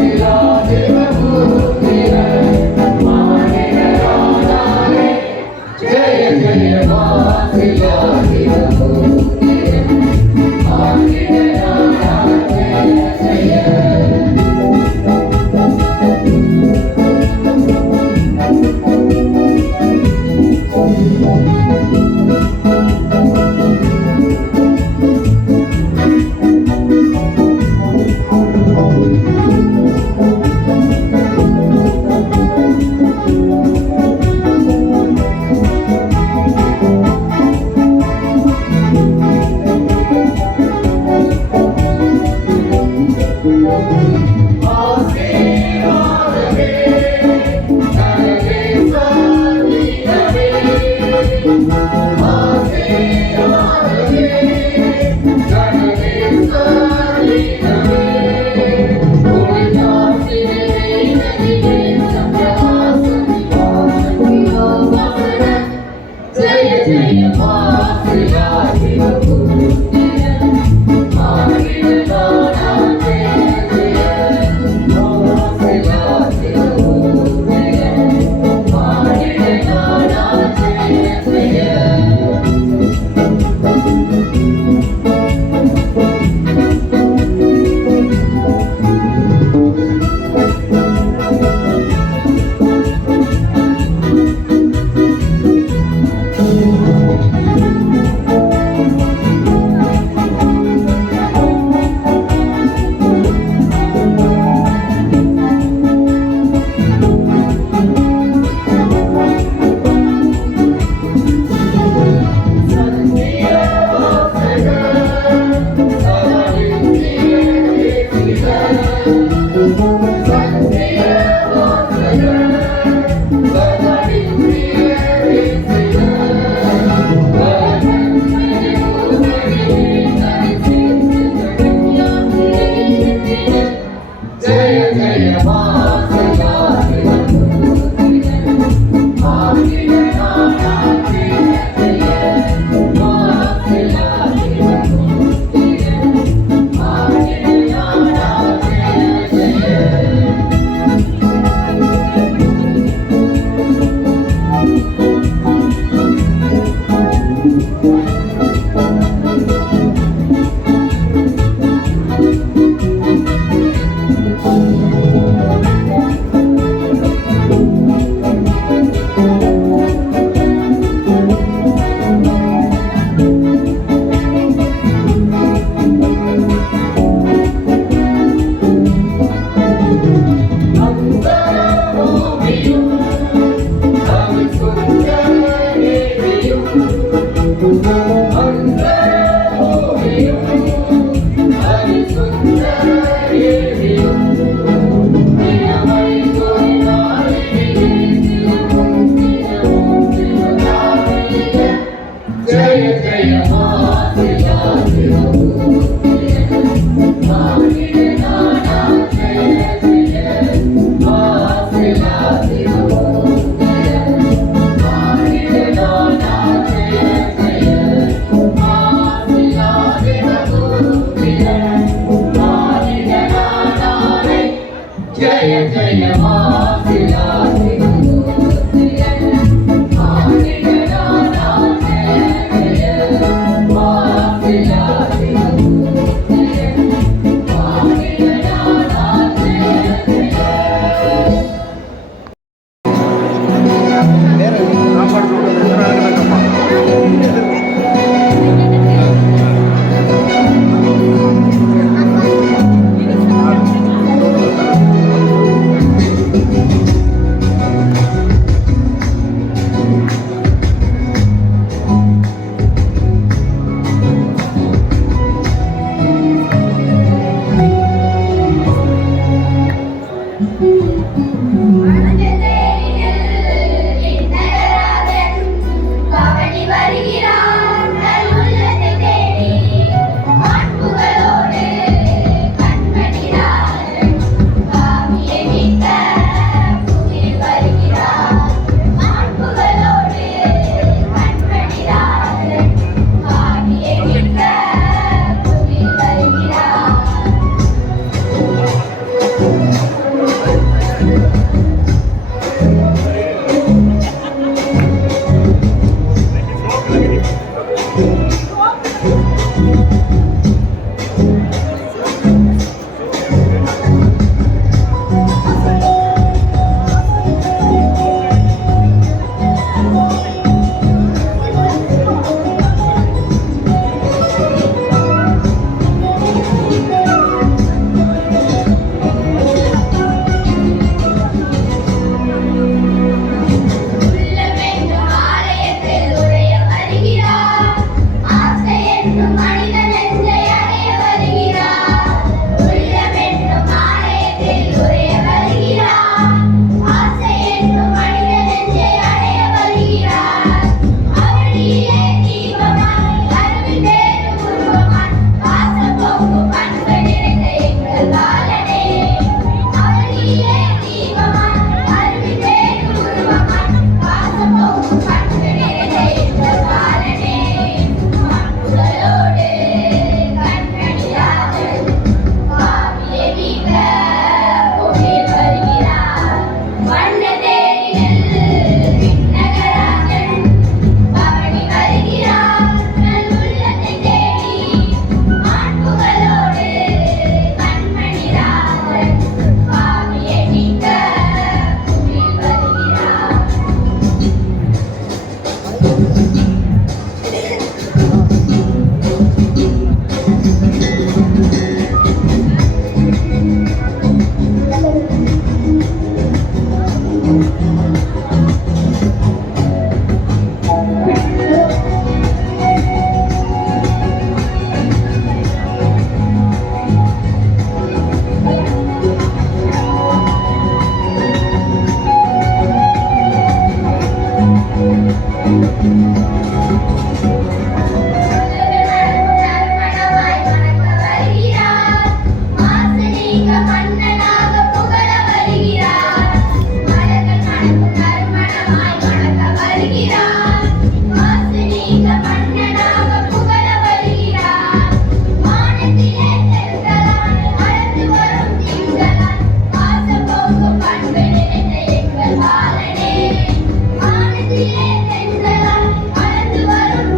வானத்திலே தென்றலாய் பறந்து வரும்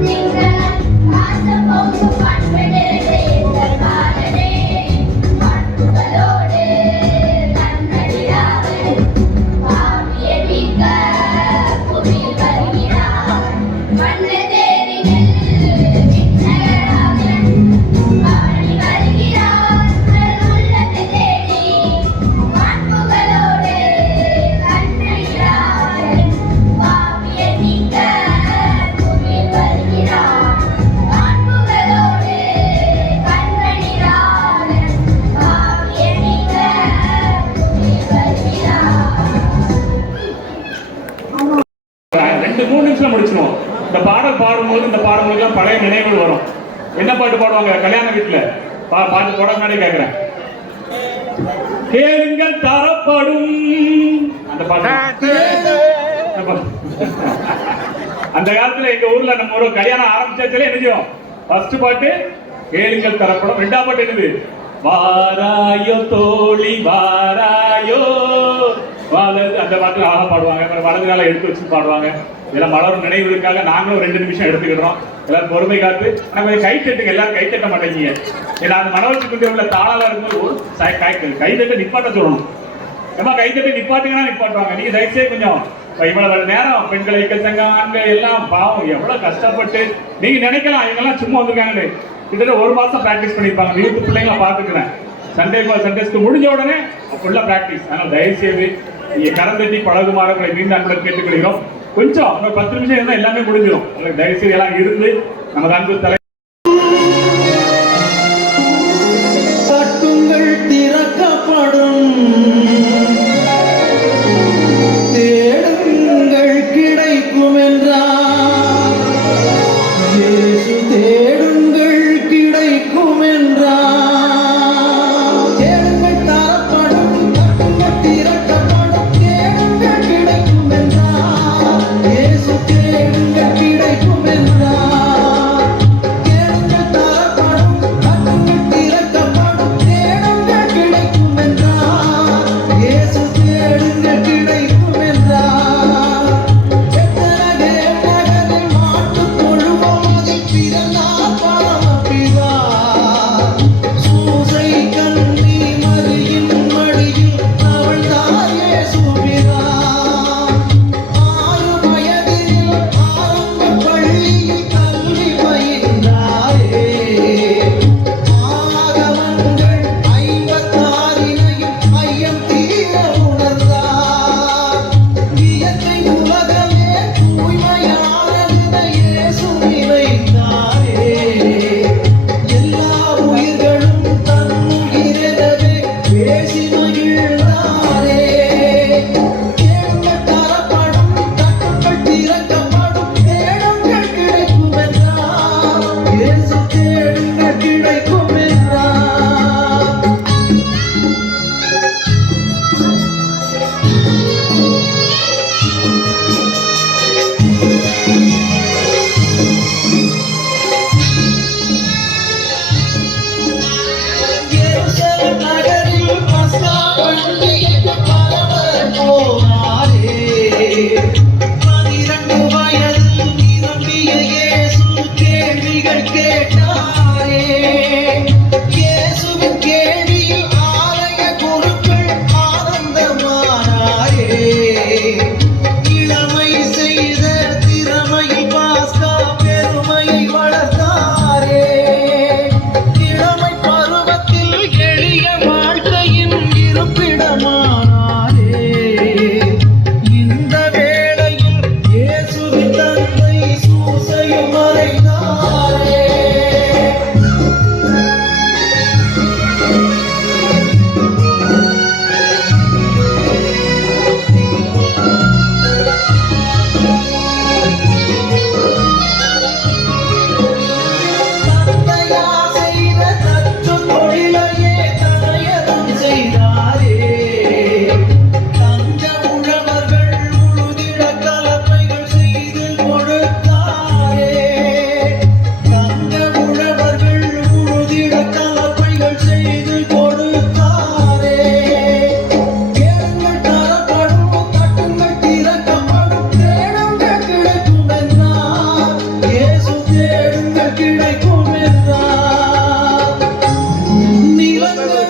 3 நிமிஷம் முடிச்சிடுவோம். இந்த பாடல் பாடும்போது இந்த பாடல்களுக்கெல்லாம் பழைய நினைவுகள் வரும். என்ன பாட்டு பாடுவாங்க கல்யாண வீட்டுல? பாட்டு போட முன்னாடி கேட்கிறேன். கேளுங்கள் தரப்படும் அந்த பாட்டு. அந்த காலத்துல எங்க ஊர்ல நம்ம ஒரு கல்யாணம் ஆரம்பிச்சாச்சுல என்ன செய்யும்? ஃபர்ஸ்ட் பாட்டு கேளுங்கள் தரப்படும். 2ஆம் பாட்டு என்னது? வாராயோ தோழி வாராயோ வலது. அந்த பாட்டுல ஆக பாடுவாங்க. வலது கால எடுத்து வச்சு பாடுவாங்க. இதெல்லாம் மலரும் நினைவுகளுக்காக நாங்களும் 2 நிமிஷம் எடுத்துக்கிடுறோம். எல்லாரும் பொறுமை காத்து. ஆனா கொஞ்சம் கை தட்டுங்க. எல்லாரும் கை தட்ட மாட்டேங்க. ஏன்னா அந்த மனவச்சு கொண்டு உள்ள தாளால இருக்கும்போது கை தட்ட நிப்பாட்ட சொல்லணும். ஏமா கை தட்டி நிப்பாட்டுங்கன்னா நிப்பாட்டுவாங்க. நீங்க தயவுசெய்து கொஞ்சம் இவ்வளவு நேரம் பெண்கள் ஐக்கிய சங்கம் ஆண்கள் எல்லாம் பாவம் எவ்வளவு கஷ்டப்பட்டு நீங்க நினைக்கலாம் இவங்கெல்லாம் சும்மா வந்திருக்காங்க. கிட்டத்தட்ட 1 மாசம் பிராக்டிஸ் பண்ணிருப்பாங்க. யூத் பிள்ளைங்களை பாத்துக்கிறேன். சண்டேஸ்க்கு முடிஞ்ச உடனே ஃபுல்லா பிராக்டிஸ். அதனால தயவுசெய்து நீங்க கரந்தட்டி பழகுமாறு உங்களை மீண்டும் அன்புடன் கேட்டுக்கொள்கிறோம். கொஞ்சம் ஒரு 10 நிமிஷம் இருந்தால் எல்லாமே முடிஞ்சிடும். தயவுசெய்து எல்லாம் இருந்து நமது அன்பு தலை தட்டுங்கள் திறக்கப்படும், தேடுங்கள் கிடைக்கும் என்றார். இயேசு தேடுங்கள் கிடைக்கும் என்றார். தேடுங்கள் தரப்படும், தட்டுங்கள் திறக்கப்படும், தேடுங்கள் கிடைக்கும் என்றார். இயேசு தேடுங்கள் கிடைக்கும் என்றார். தேடுங்கள் தரப்படும், தட்டுங்கள் திறக்கப்படும், தேடுங்கள் கிடைக்கும் என்றார். இயேசு தேடுங்கள் கிடைக்கும் என்றார். நகரில் மாட்டுத் தொழுவம் அதில் பிறந்தார் பரமபிதா. சூசை கன்னி மரியின் மடியில் தவழ்ந்தார் இயேசுபிதா. 6 வயதில் ஆரம்ப பள்ளியில் கல்வி பயின்றாரே. ஆகமங்கள் 56 ஐயம் தீர உணர்ந்தார். இயற்கை உலகமே தூய்மையானது இயேசு நினைத்தாரே. எல்லா உயிர்களும் தன் உயிரெனவே பேசி மகிழ்ந்தாரே. கேளுங்கள் தரப்படும், தட்டுங்கள் திறக்கப்படும், தேடுங்கள் கிடைக்கும் என்றார். இயேசு தேடுங்கள் கிடைக்கும் என்றார். எருசலேம் நகரில் பஸ்கா பண்டிகைக்கு பரவர் போனாரே. 12 வயதில் நிரம்பிய இயேசு கேள்விகள் கேட்டாரே. இயேசுவின் கேள்வியில் ஆலய குருக்கள் ஆனந்தமானாரே. இளமை செய்த திறமையில் பாஸ்கா பெருமையை வளர்த்தாரே. இளமை பருவத்தில் எளிய வாழ்க்கையின் இருப்பிடமானாரே. இந்த வேளையில் இயேசுவின் தந்தை சூசையும் மறைந்தாரே. தந்தையா செய்த தச்சு தொழிலையே தனையதும் செய்தாரே. தங்க உழவர்கள் உழுதிட கலப்பைகள் செய்து கொடுத்தாரே. தங்க உழவர்கள் உழுதிட கலப்பைகள் செய்து கொடுத்தாரே. கேளுங்கள் தரப்படும், தட்டுங்கள் திறக்கப்படும், தேடுங்கள் கிடைக்கும் என்றார். இயேசு தேடுங்கள் கிடைக்கும் என்றார். நிலங்களை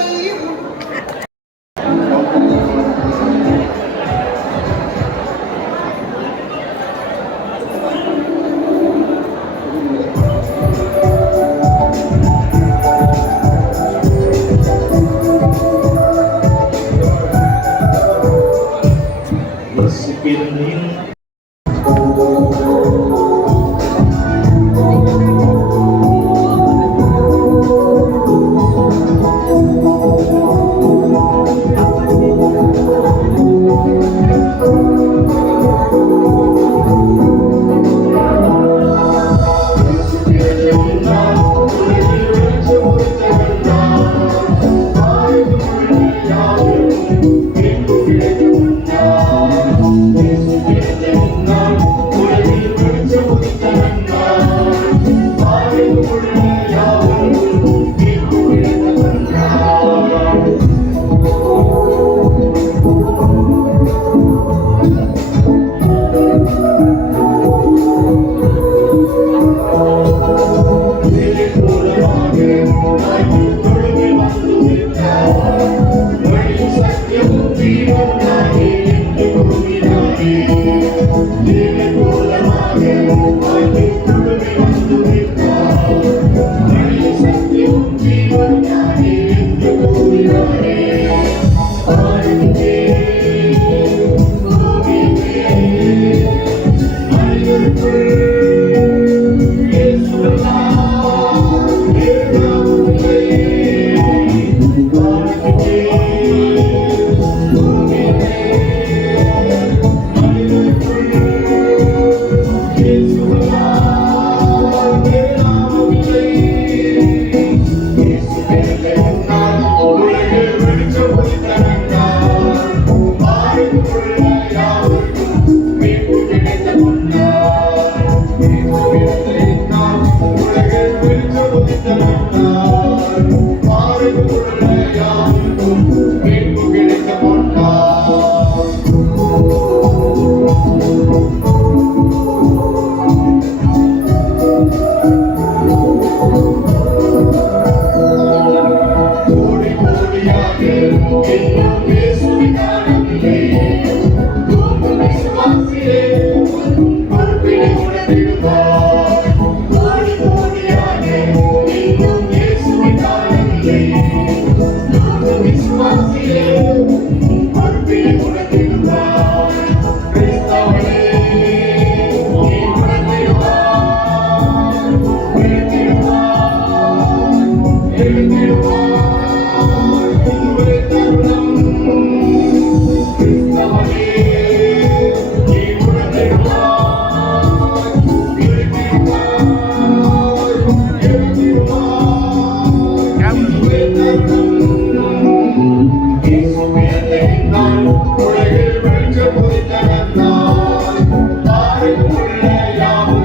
உலகில் வெளிச்சம் பொதித்தவன் நான் பாருக்குள்ள யாவும்